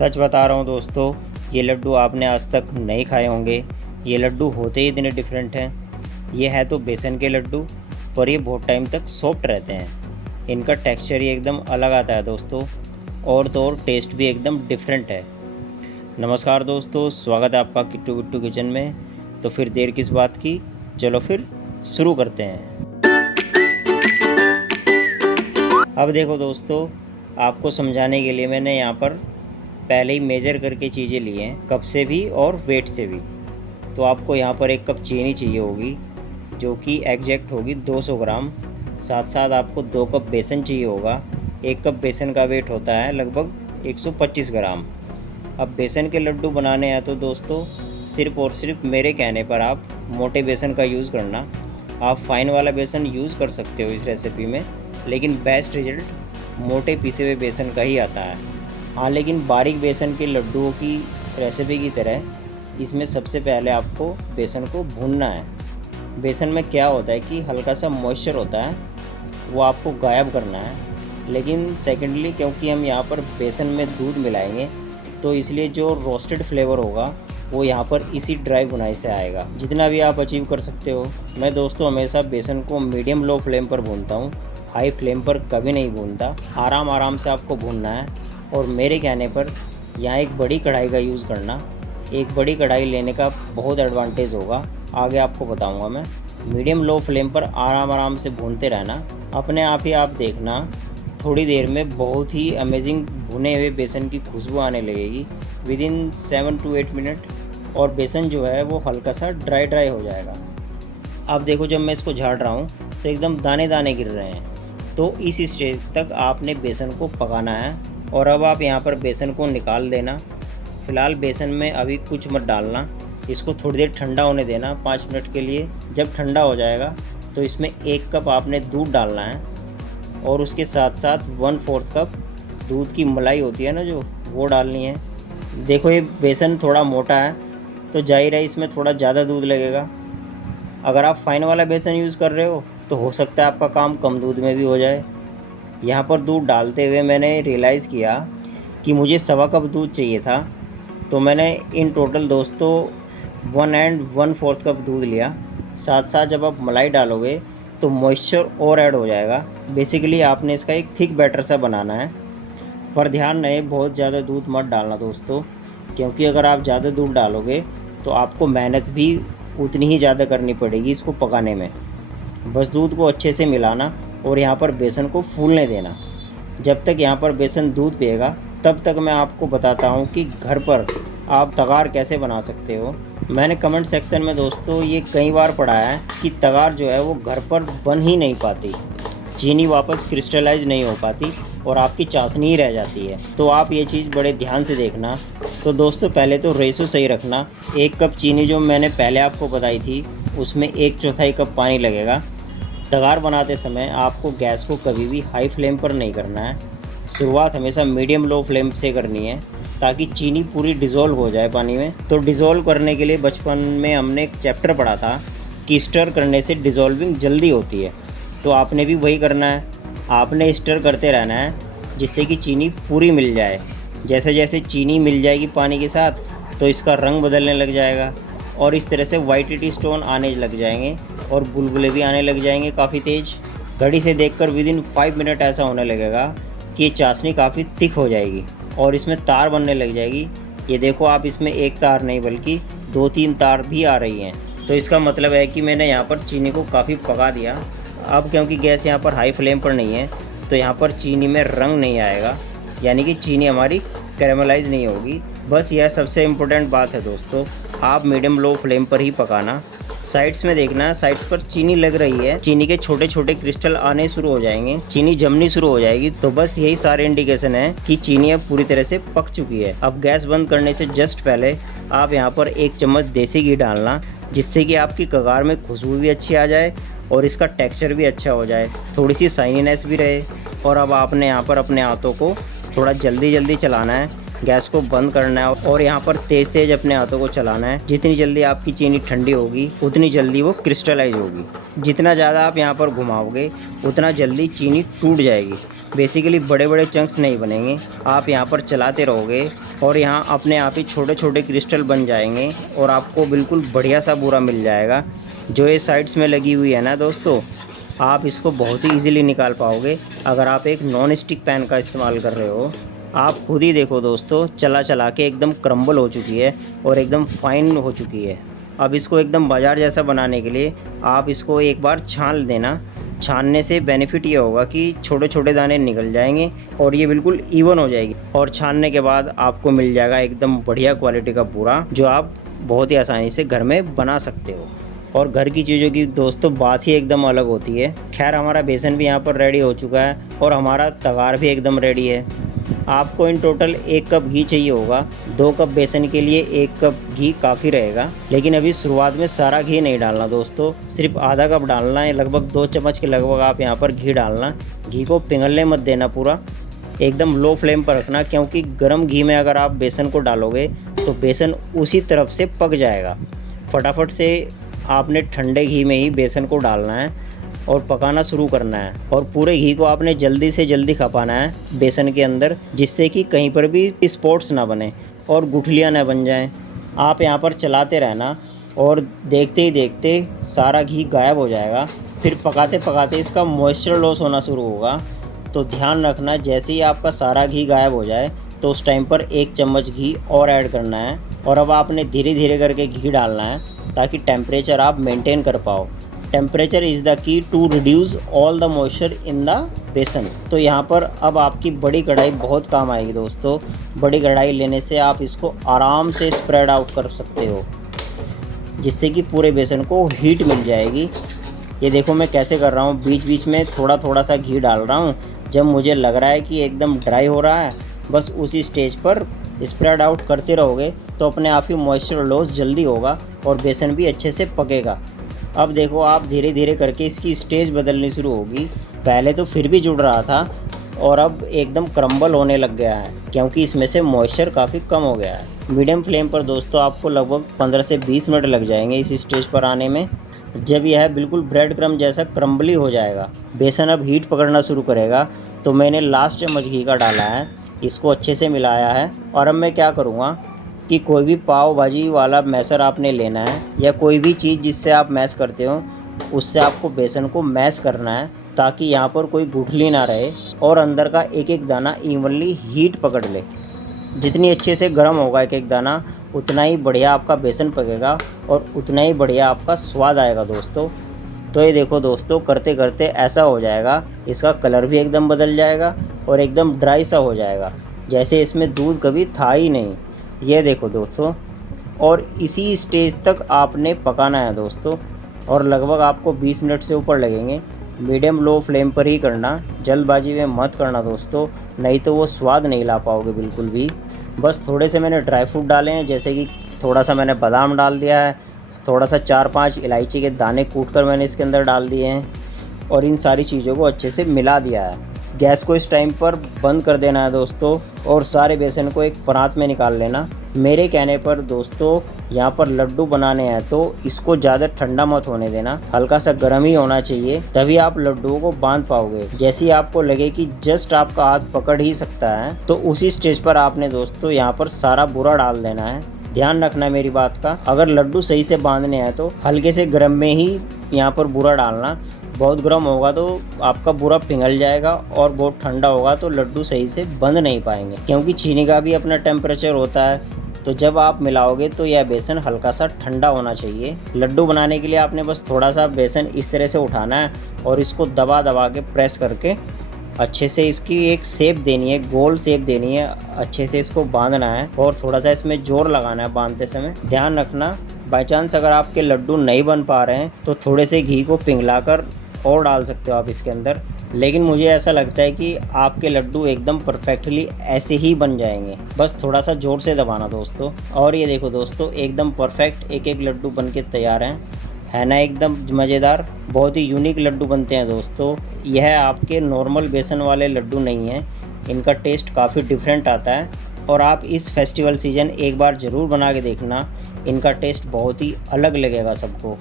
सच बता रहा हूँ दोस्तों, ये लड्डू आपने आज तक नहीं खाए होंगे। ये लड्डू होते ही इतने डिफरेंट हैं। ये है तो बेसन के लड्डू, पर ये बहुत टाइम तक सॉफ्ट रहते हैं। इनका टेक्सचर ही एकदम अलग आता है दोस्तों, और तो और टेस्ट भी एकदम डिफरेंट है। नमस्कार दोस्तों, स्वागत है आपका किट्टू बिट्टू किचन में। तो फिर देर किस बात की, चलो फिर शुरू करते हैं। अब देखो दोस्तों, आपको समझाने के लिए मैंने यहाँ पर पहले ही मेजर करके चीज़ें ली हैं, कप से भी और वेट से भी। तो आपको यहाँ पर 1 कप चीनी चाहिए होगी, जो कि एग्जैक्ट होगी 200 ग्राम। साथ साथ आपको 2 कप बेसन चाहिए होगा। 1 कप बेसन का वेट होता है लगभग 125 ग्राम। अब बेसन के लड्डू बनाने हैं तो दोस्तों सिर्फ़ और सिर्फ मेरे कहने पर आप मोटे बेसन का यूज़ करना। आप फाइन वाला बेसन यूज़ कर सकते हो इस रेसिपी में, लेकिन बेस्ट रिजल्ट मोटे पिसे हुए बेसन का ही आता है। हाँ, लेकिन बारीक बेसन के लड्डुओं की रेसिपी की तरह इसमें सबसे पहले आपको बेसन को भूनना है। बेसन में क्या होता है कि हल्का सा मॉइस्चर होता है, वो आपको गायब करना है। लेकिन सेकेंडली, क्योंकि हम यहाँ पर बेसन में दूध मिलाएंगे, तो इसलिए जो रोस्टेड फ्लेवर होगा वो यहाँ पर इसी ड्राई बुनाई से आएगा। जितना भी आप अचीव कर सकते हो। मैं दोस्तों हमेशा बेसन को मीडियम लो फ्लेम पर भूनता हूँ, हाई फ्लेम पर कभी नहीं भूनता। आराम आराम से आपको भूनना है। और मेरे कहने पर यहाँ एक बड़ी कढ़ाई का यूज़ करना। एक बड़ी कढ़ाई लेने का बहुत एडवांटेज होगा, आगे आपको बताऊंगा मैं। मीडियम लो फ्लेम पर आराम आराम से भूनते रहना। अपने आप ही आप देखना, थोड़ी देर में बहुत ही अमेजिंग भुने हुए बेसन की खुशबू आने लगेगी विदिन 7 to 8 मिनट। और बेसन जो है वो हल्का सा ड्राई हो जाएगा। अब देखो, जब मैं इसको झाड़ रहा हूँ तो एकदम दाने दाने गिर रहे हैं। तो इस स्टेज तक आपने बेसन को पकाना है। और अब आप यहाँ पर बेसन को निकाल देना। फ़िलहाल बेसन में अभी कुछ मत डालना, इसको थोड़ी देर ठंडा होने देना 5 मिनट के लिए। जब ठंडा हो जाएगा तो इसमें 1 कप आपने दूध डालना है, और उसके साथ साथ 1/4 कप दूध की मलाई होती है ना जो, वो डालनी है। देखो, ये बेसन थोड़ा मोटा है तो जाहिर है इसमें थोड़ा ज़्यादा दूध लगेगा। अगर आप फाइन वाला बेसन यूज़ कर रहे हो तो हो सकता है आपका काम कम दूध में भी हो जाए। यहाँ पर दूध डालते हुए मैंने रियलाइज़ किया कि मुझे 1.25 कप दूध चाहिए था। तो मैंने इन टोटल दोस्तों 1 and 1/4 कप दूध लिया। साथ साथ जब आप मलाई डालोगे तो मॉइस्चर और ऐड हो जाएगा। बेसिकली आपने इसका एक थिक बैटर सा बनाना है। पर ध्यान रहे, बहुत ज़्यादा दूध मत डालना दोस्तों, क्योंकि अगर आप ज़्यादा दूध डालोगे तो आपको मेहनत भी उतनी ही ज़्यादा करनी पड़ेगी इसको पकाने में। बस दूध को अच्छे से मिलाना और यहाँ पर बेसन को फूलने देना। जब तक यहाँ पर बेसन दूध पिएगा तब तक मैं आपको बताता हूँ कि घर पर आप तगार कैसे बना सकते हो। मैंने कमेंट सेक्शन में दोस्तों ये कई बार पढ़ा है कि तगार जो है वो घर पर बन ही नहीं पाती, चीनी वापस क्रिस्टलाइज नहीं हो पाती और आपकी चाशनी ही रह जाती है। तो आप ये चीज़ बड़े ध्यान से देखना। तो दोस्तों पहले तो रेशो सही रखना। 1 कप चीनी जो मैंने पहले आपको बताई थी, उसमें 1/4 कप पानी लगेगा। तगार बनाते समय आपको गैस को कभी भी हाई फ्लेम पर नहीं करना है। शुरुआत हमेशा मीडियम लो फ्लेम से करनी है, ताकि चीनी पूरी डिज़ोल्व हो जाए पानी में। तो डिज़ोल्व करने के लिए बचपन में हमने एक चैप्टर पढ़ा था कि स्टर करने से डिज़ोल्विंग जल्दी होती है। तो आपने भी वही करना है, आपने स्टर करते रहना है जिससे कि चीनी पूरी मिल जाए। जैसे जैसे चीनी मिल जाएगी पानी के साथ तो इसका रंग बदलने लग जाएगा, और इस तरह से वाइट स्टोन आने लग जाएंगे और बुलबुले भी आने लग जाएंगे काफ़ी तेज़। घड़ी से देखकर विदिन 5 मिनट ऐसा होने लगेगा कि ये चाशनी काफ़ी थिक हो जाएगी और इसमें तार बनने लग जाएगी। ये देखो, आप इसमें 1 तार नहीं बल्कि 2-3 तार भी आ रही हैं। तो इसका मतलब है कि मैंने यहाँ पर चीनी को काफ़ी पका दिया। अब क्योंकि गैस यहाँ पर हाई फ्लेम पर नहीं है तो यहाँ पर चीनी में रंग नहीं आएगा, यानी कि चीनी हमारी कैरेमलाइज नहीं होगी। बस यह सबसे इम्पोर्टेंट बात है दोस्तों, आप मीडियम लो फ्लेम पर ही पकाना। साइड्स में देखना, साइड्स पर चीनी लग रही है, चीनी के छोटे छोटे क्रिस्टल आने शुरू हो जाएंगे, चीनी जमनी शुरू हो जाएगी। तो बस यही सारे इंडिकेशन है कि चीनी अब पूरी तरह से पक चुकी है। अब गैस बंद करने से जस्ट पहले आप यहाँ पर 1 चम्मच देसी घी डालना, जिससे कि आपकी कगार में खुशबू भी अच्छी आ जाए और इसका टेक्सचर भी अच्छा हो जाए, थोड़ी सी शाइनीनेस भी रहे। और अब आपने यहाँ पर अपने हाथों को थोड़ा जल्दी चलाना है, गैस को बंद करना है और यहाँ पर तेज़ अपने हाथों को चलाना है। जितनी जल्दी आपकी चीनी ठंडी होगी उतनी जल्दी वो क्रिस्टलाइज होगी। जितना ज़्यादा आप यहाँ पर घुमाओगे उतना जल्दी चीनी टूट जाएगी। बेसिकली बड़े बड़े चंक्स नहीं बनेंगे। आप यहाँ पर चलाते रहोगे और यहाँ अपने आप ही छोटे छोटे क्रिस्टल बन जाएंगे और आपको बिल्कुल बढ़िया सा बूरा मिल जाएगा। जो ये साइड्स में लगी हुई है ना दोस्तों, आप इसको बहुत ही ईज़िली निकाल पाओगे अगर आप एक नॉन स्टिक पैन का इस्तेमाल कर रहे हो। आप खुद ही देखो दोस्तों, चला चला के एकदम क्रम्बल हो चुकी है और एकदम फाइन हो चुकी है। अब इसको एकदम बाजार जैसा बनाने के लिए आप इसको एक बार छान देना। छानने से बेनिफिट ये होगा कि छोटे छोटे दाने निकल जाएंगे और ये बिल्कुल इवन हो जाएगी। और छानने के बाद आपको मिल जाएगा एकदम बढ़िया क्वालिटी का बूरा, जो आप बहुत ही आसानी से घर में बना सकते हो। और घर की चीज़ों की दोस्तों बात ही एकदम अलग होती है। खैर, हमारा बेसन भी यहाँ पर रेडी हो चुका है और हमारा तगार भी एकदम रेडी है। आपको इन टोटल 1 कप घी चाहिए होगा। 2 कप बेसन के लिए 1 कप घी काफ़ी रहेगा, लेकिन अभी शुरुआत में सारा घी नहीं डालना दोस्तों, सिर्फ आधा कप डालना है। लगभग 2 चम्मच के लगभग आप यहाँ पर घी डालना। घी को पिघलने मत देना, पूरा एकदम लो फ्लेम पर रखना, क्योंकि गर्म घी में अगर आप बेसन को डालोगे तो बेसन उसी तरफ से पक जाएगा। फटाफट से आपने ठंडे घी में ही बेसन को डालना है और पकाना शुरू करना है। और पूरे घी को आपने जल्दी से जल्दी खपाना है बेसन के अंदर, जिससे कि कहीं पर भी स्पॉट्स ना बने और गुठलियाँ ना बन जाएं। आप यहाँ पर चलाते रहना और देखते ही देखते सारा घी गायब हो जाएगा। फिर पकाते पकाते इसका मॉइस्चर लॉस होना शुरू होगा। तो ध्यान रखना, जैसे ही आपका सारा घी गायब हो जाए तो उस टाइम पर 1 चम्मच घी और ऐड करना है। और अब आपने धीरे धीरे करके घी डालना है ताकि टेम्परेचर आप मेंटेन कर पाओ। Temperature is the key to reduce all the moisture in the besan. तो यहाँ पर अब आपकी बड़ी कढ़ाई बहुत काम आएगी दोस्तों। बड़ी कढ़ाई लेने से आप इसको आराम से स्प्रेड आउट कर सकते हो, जिससे कि पूरे बेसन को हीट मिल जाएगी। ये देखो मैं कैसे कर रहा हूँ, बीच बीच में थोड़ा थोड़ा सा घी डाल रहा हूँ। जब मुझे लग रहा है कि एकदम ड्राई हो रहा है, बस उसी स्टेज पर स्प्रेड आउट करते रहोगे तो अपने आप ही मॉइस्चर लॉस जल्दी होगा और बेसन भी अच्छे से पकेगा। अब देखो आप धीरे धीरे करके इसकी स्टेज बदलनी शुरू होगी। पहले तो फिर भी जुड़ रहा था और अब एकदम क्रम्बल होने लग गया है, क्योंकि इसमें से मॉइस्चर काफ़ी कम हो गया है। मीडियम फ्लेम पर दोस्तों आपको लगभग 15 से 20 मिनट लग जाएंगे इस स्टेज पर आने में। जब यह बिल्कुल ब्रेड क्रम्ब जैसा क्रम्बली हो जाएगा, बेसन अब हीट पकड़ना शुरू करेगा, तो मैंने लास्ट चम्मच घी का डाला है, इसको अच्छे से मिलाया है। और अब मैं क्या करूँगा कि कोई भी पाव भाजी वाला मैशर आपने लेना है या कोई भी चीज़ जिससे आप मैश करते हो, उससे आपको बेसन को मैश करना है ताकि यहाँ पर कोई गुठली ना रहे और अंदर का एक एक दाना इवनली हीट पकड़ ले। जितनी अच्छे से गर्म होगा एक एक दाना, उतना ही बढ़िया आपका बेसन पकेगा और उतना ही बढ़िया आपका स्वाद आएगा दोस्तों। तो ये देखो दोस्तों, करते करते ऐसा हो जाएगा, इसका कलर भी एकदम बदल जाएगा और एकदम ड्राई सा हो जाएगा, जैसे इसमें दूध कभी था ही नहीं। ये देखो दोस्तों, और इसी स्टेज तक आपने पकाना है दोस्तों, और लगभग आपको 20 मिनट से ऊपर लगेंगे। मीडियम लो फ्लेम पर ही करना, जल्दबाजी में मत करना दोस्तों, नहीं तो वो स्वाद नहीं ला पाओगे बिल्कुल भी। बस थोड़े से मैंने ड्राई फ्रूट डाले हैं, जैसे कि थोड़ा सा मैंने बादाम डाल दिया है, थोड़ा सा 4-5 इलायची के दाने कूट कर मैंने इसके अंदर डाल दिए हैं और इन सारी चीज़ों को अच्छे से मिला दिया है। गैस को इस टाइम पर बंद कर देना है दोस्तों और सारे बेसन को एक परात में निकाल लेना। मेरे कहने पर दोस्तों, यहाँ पर लड्डू बनाने हैं तो इसको ज़्यादा ठंडा मत होने देना, हल्का सा गर्म ही होना चाहिए, तभी आप लड्डुओं को बांध पाओगे। जैसे ही आपको लगे कि जस्ट आपका हाथ पकड़ ही सकता है, तो उसी स्टेज पर आपने दोस्तों यहाँ पर सारा बूरा डाल देना है। ध्यान रखना है मेरी बात का, अगर लड्डू सही से बांधने हैं तो हल्के से गर्म में ही यहाँ पर बूरा डालना। बहुत गर्म होगा तो आपका बूरा पिघल जाएगा और बहुत ठंडा होगा तो लड्डू सही से बंध नहीं पाएंगे, क्योंकि चीनी का भी अपना टेम्परेचर होता है। तो जब आप मिलाओगे तो यह बेसन हल्का सा ठंडा होना चाहिए। लड्डू बनाने के लिए आपने बस थोड़ा सा बेसन इस तरह से उठाना है और इसको दबा दबा के प्रेस करके अच्छे से इसकी एक शेप देनी है, गोल शेप देनी है, अच्छे से इसको बांधना है और थोड़ा सा इसमें जोर लगाना है बांधते समय। ध्यान रखना, बाई चांस अगर आपके लड्डू नहीं बन पा रहे हैं तो थोड़े से घी को पिघलाकर और डाल सकते हो आप इसके अंदर, लेकिन मुझे ऐसा लगता है कि आपके लड्डू एकदम परफेक्टली ऐसे ही बन जाएंगे। बस थोड़ा सा ज़ोर से दबाना दोस्तों। और ये देखो दोस्तों, एकदम परफेक्ट एक एक लड्डू बन के तैयार हैं, है ना, एकदम मज़ेदार। बहुत ही यूनिक लड्डू बनते हैं दोस्तों। यह आपके नॉर्मल बेसन वाले लड्डू नहीं हैं, इनका टेस्ट काफ़ी डिफरेंट आता है और आप इस फेस्टिवल सीज़न एक बार ज़रूर बना के देखना, इनका टेस्ट बहुत ही अलग लगेगा सबको।